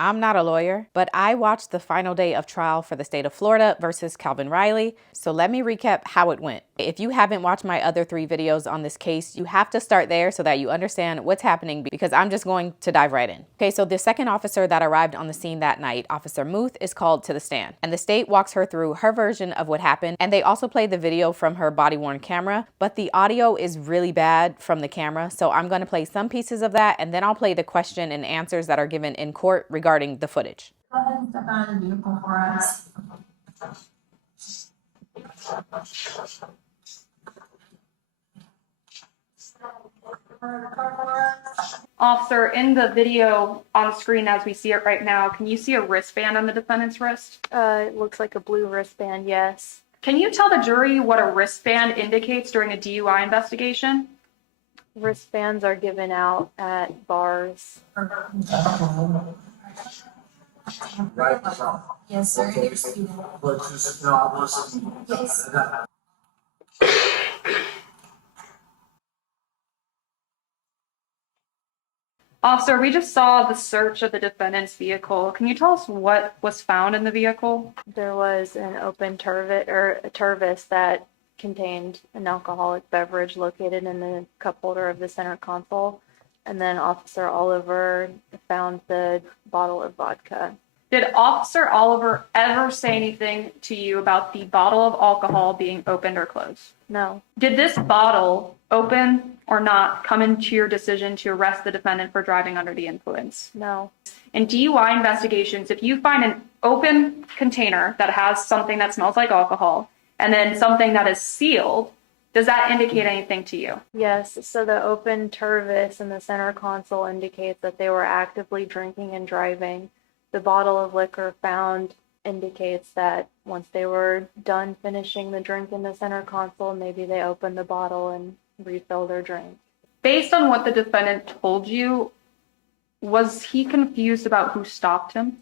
I'm not a lawyer, but I watched the final day of trial for the state of Florida versus Calvin Riley. So let me recap how it went. If you haven't watched my other 3 videos on this case, you have to start there so that you understand what's happening, because I'm just going to dive right in. Okay, so the second officer that arrived on the scene that night, Officer Meuth, is called to the stand, and the state walks her through her version of what happened, and they also play the video from her body-worn camera, but the audio is really bad from the camera, so I'm going to play some pieces of that, and then I'll play the question and answers that are given in court regarding the footage. Go ahead and step out of the vehicle for us. Officer, in the video on screen as we see it right now, can you see a wristband on the defendant's wrist? It looks like a blue wristband, yes. Can you tell the jury what a wristband indicates during a DUI investigation? Wristbands are given out at bars. Yes, sir. Yes. Officer, we just saw the search of the defendant's vehicle. Can you tell us what was found in the vehicle? There was an open Tervis that contained an alcoholic beverage located in the cup holder of the center console. And then Officer Oliver found the bottle of vodka. Did Officer Oliver ever say anything to you about the bottle of alcohol being opened or closed? No. Did this bottle, open or not, come into your decision to arrest the defendant for driving under the influence? No. In DUI investigations, if you find an open container that has something that smells like alcohol and then something that is sealed, does that indicate anything to you? Yes, so the open Tervis in the center console indicates that they were actively drinking and driving. The bottle of liquor found indicates that once they were done finishing the drink in the center console, maybe they opened the bottle and refilled their drink. Based on what the defendant told you, was he confused about who stopped him?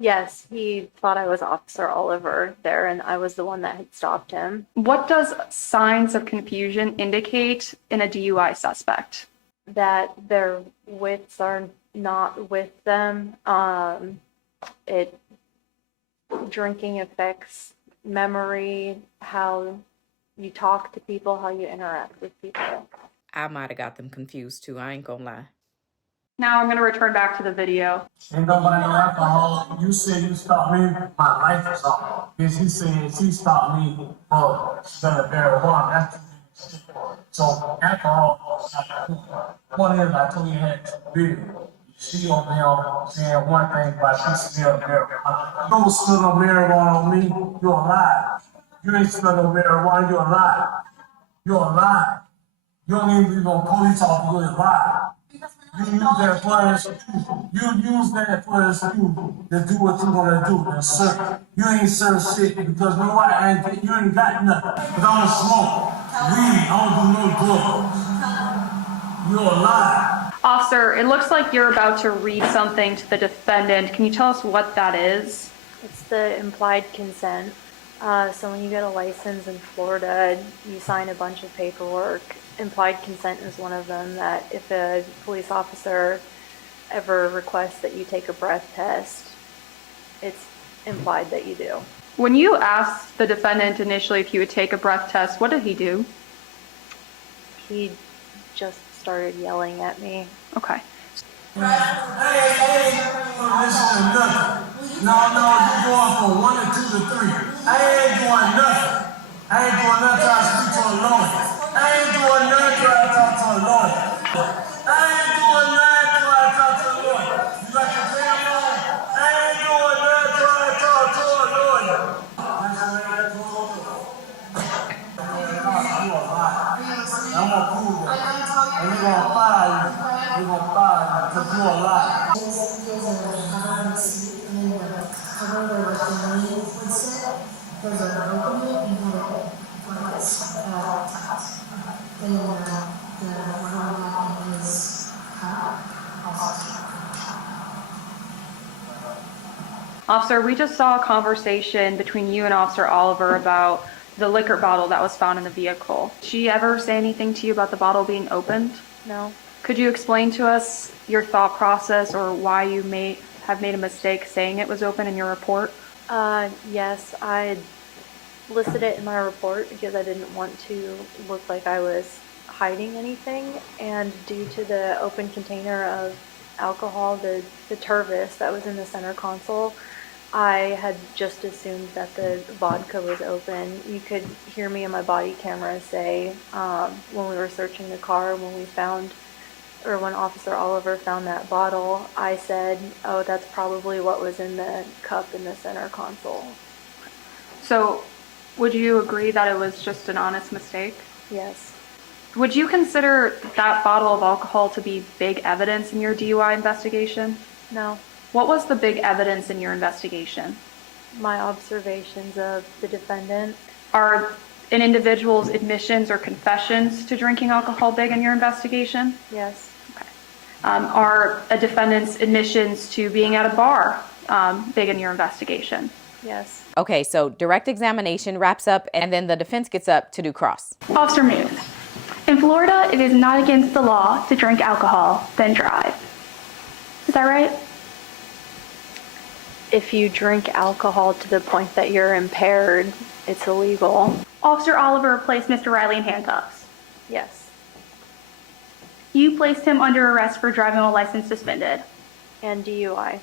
Yes, he thought I was Officer Oliver there and I was the one that had stopped him. What does signs of confusion indicate in a DUI suspect? That their wits are not with them. Drinking affects memory, how you talk to people, how you interact with people. I might have got them confused too, I ain't gonna lie. Now I'm going to return back to the video. Ain't nobody no alcohol. You said you stopped me, my life is off. Because he said she stopped me for the marijuana. That's so alcohol. One is I told you had to be. She over there saying one thing, but she smelled marijuana. You don't smell no marijuana on me, you're a lie. You ain't smell no marijuana, you're a lie. You're a lie. You don't even be no police officer, you're a lie. You use that for an excuse. You use that for an excuse to do what you want to do. And sir, you ain't serve shit because you ain't got nothing. Because I don't smoke weed, I don't do no drugs. You're a lie. Officer, it looks like you're about to read something to the defendant. Can you tell us what that is? It's the implied consent. So when you get a license in Florida, you sign a bunch of paperwork. Implied consent is one of them, that if a police officer ever requests that you take a breath test, it's implied that you do. When you asked the defendant initially if he would take a breath test, what did he do? He just started yelling at me. Okay. Hey, listen to nothing. No, you're going from 1 to 2 to 3. I ain't doing nothing. I ain't doing nothing till I speak to a lawyer. I ain't doing nothing till I talk to a lawyer. I ain't doing nothing till I talk to a lawyer. You got your damn on? I ain't doing nothing till I talk to a lawyer. You a lie. I'm gonna prove that. And we're gonna fire you. We're gonna fire you because you a lie. Officer, we just saw a conversation between you and Officer Oliver about the liquor bottle that was found in the vehicle. Did she ever say anything to you about the bottle being opened? No. Could you explain to us your thought process or why you have made a mistake saying it was open in your report? Yes, I listed it in my report because I didn't want to look like I was hiding anything, and due to the open container of alcohol, the Tervis that was in the center console, I had just assumed that the vodka was open. You could hear me in my body camera say, when we were searching the car, when Officer Oliver found that bottle, I said, oh, that's probably what was in the cup in the center console. So would you agree that it was just an honest mistake? Yes. Would you consider that bottle of alcohol to be big evidence in your DUI investigation? No. What was the big evidence in your investigation? My observations of the defendant. Are an individual's admissions or confessions to drinking alcohol big in your investigation? Yes. Okay. Are a defendant's admissions to being at a bar big in your investigation? Yes. Okay, so direct examination wraps up, and then the defense gets up to do cross. Officer Meuth, in Florida, it is not against the law to drink alcohol, then drive. Is that right? If you drink alcohol to the point that you're impaired, it's illegal. Officer Oliver placed Mr. Riley in handcuffs. Yes. You placed him under arrest for driving while license suspended. And DUI.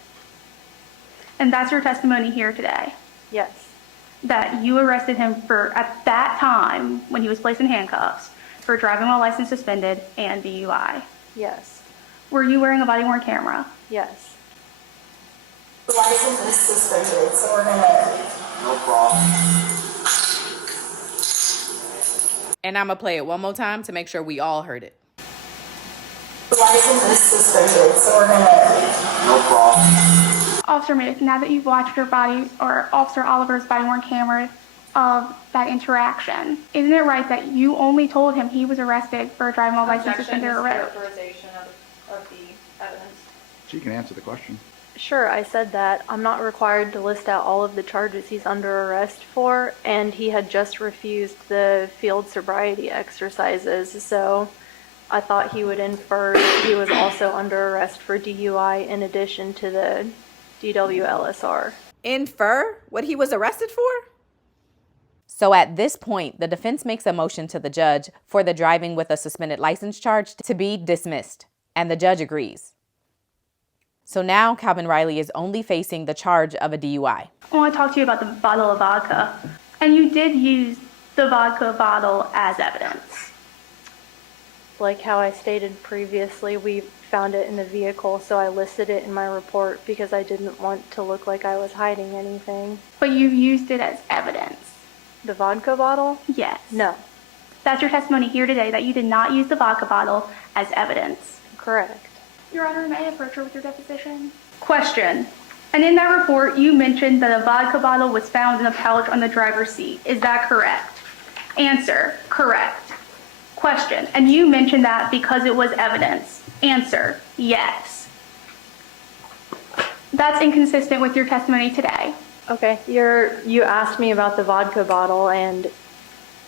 And that's your testimony here today, Yes. that you arrested him for, at that time, when he was placed in handcuffs, for driving while license suspended and DUI. Yes. Were you wearing a body-worn camera? Yes. The license is suspended, so we're gonna. No problem. And I'm gonna play it one more time to make sure we all heard it. The license is suspended, so we're gonna. No problem. Officer Meuth, now that you've watched your Officer Oliver's body-worn camera of that interaction, isn't it right that you only told him he was arrested for driving while license suspended or revoked? Authorization of the evidence. She can answer the question. Sure, I said that. I'm not required to list out all of the charges he's under arrest for, and he had just refused the field sobriety exercises, so I thought he would infer he was also under arrest for DUI in addition to the DWLSR. Infer what he was arrested for? So at this point, the defense makes a motion to the judge for the driving with a suspended license charge to be dismissed, and the judge agrees. So now Calvin Riley is only facing the charge of a DUI. I want to talk to you about the bottle of vodka. And you did use the vodka bottle as evidence. Like how I stated previously, we found it in the vehicle, so I listed it in my report because I didn't want to look like I was hiding anything. But you used it as evidence. The vodka bottle? Yes. No. That's your testimony here today, that you did not use the vodka bottle as evidence. Correct. Your Honor, may I approach her with your deposition? Question. And in that report, you mentioned that a vodka bottle was found in a pouch on the driver's seat. Is that correct? Answer. Correct. Question. And you mentioned that because it was evidence. Answer. Yes. That's inconsistent with your testimony today. Okay, you asked me about the vodka bottle, and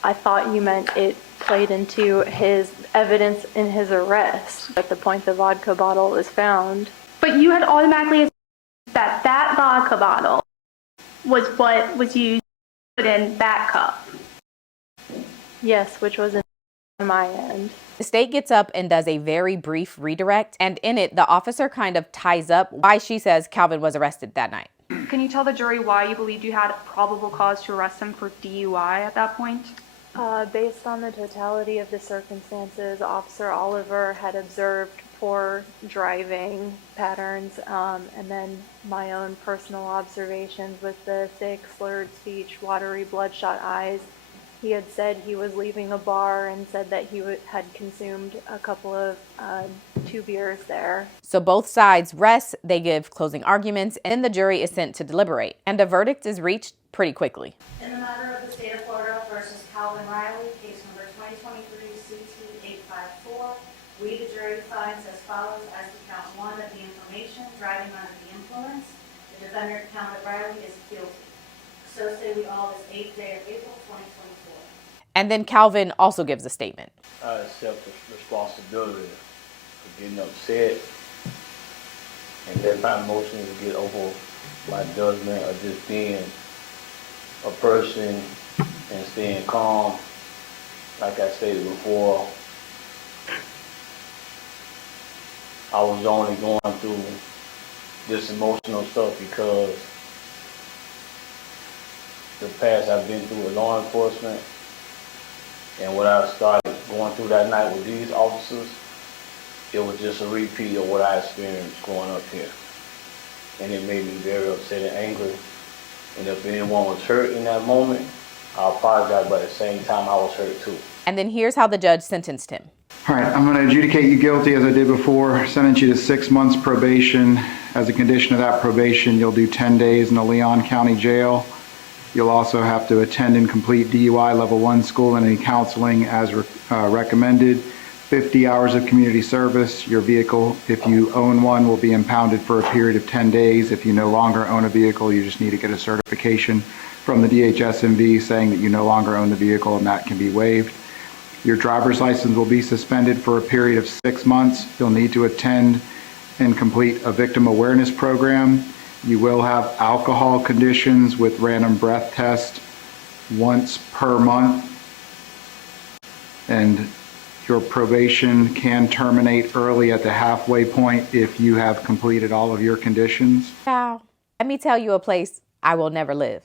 I thought you meant it played into his evidence in his arrest at the point the vodka bottle was found. But you had automatically assumed that that vodka bottle was what was used to put in that cup. Yes, which was in my end. The state gets up and does a very brief redirect, and in it, the officer kind of ties up why she says Calvin was arrested that night. Can you tell the jury why you believed you had probable cause to arrest him for DUI at that point? Based on the totality of the circumstances, Officer Oliver had observed poor driving patterns, and then my own personal observations with the thick, slurred speech, watery, bloodshot eyes. He had said he was leaving a bar and said that he had consumed a couple of 2 beers there. So both sides rest, they give closing arguments, and the jury is sent to deliberate. And a verdict is reached pretty quickly. In the matter of the state of Florida versus Calvin Riley, case number 2023 CT 854, we, the jury, finds as follows as to count 1 of the information, driving under the influence. The defendant, Calvin Riley, is guilty. So say we all this 8th day of April 2024. And then Calvin also gives a statement. I accept the responsibility for getting upset and let my emotions get over my judgment of just being a person and staying calm. Like I stated before, I was only going through this emotional stuff because the past I've been through with law enforcement and what I started going through that night with these officers, it was just a repeat of what I experienced growing up here. And it made me very upset and angry. And if anyone was hurt in that moment, I apologize, but at the same time, I was hurt too. And then here's how the judge sentenced him. All right, I'm going to adjudicate you guilty as I did before, sentence you to 6 months probation. As a condition of that probation, you'll do 10 days in the Leon County Jail. You'll also have to attend and complete DUI Level 1 school and any counseling as recommended. 50 hours of community service. Your vehicle, if you own one, will be impounded for a period of 10 days. If you no longer own a vehicle, you just need to get a certification from the DHSMV saying that you no longer own the vehicle, and that can be waived. Your driver's license will be suspended for a period of 6 months. You'll need to attend and complete a victim awareness program. You will have alcohol conditions with random breath test once per month. And your probation can terminate early at the halfway point if you have completed all of your conditions. Wow. Let me tell you a place I will never live.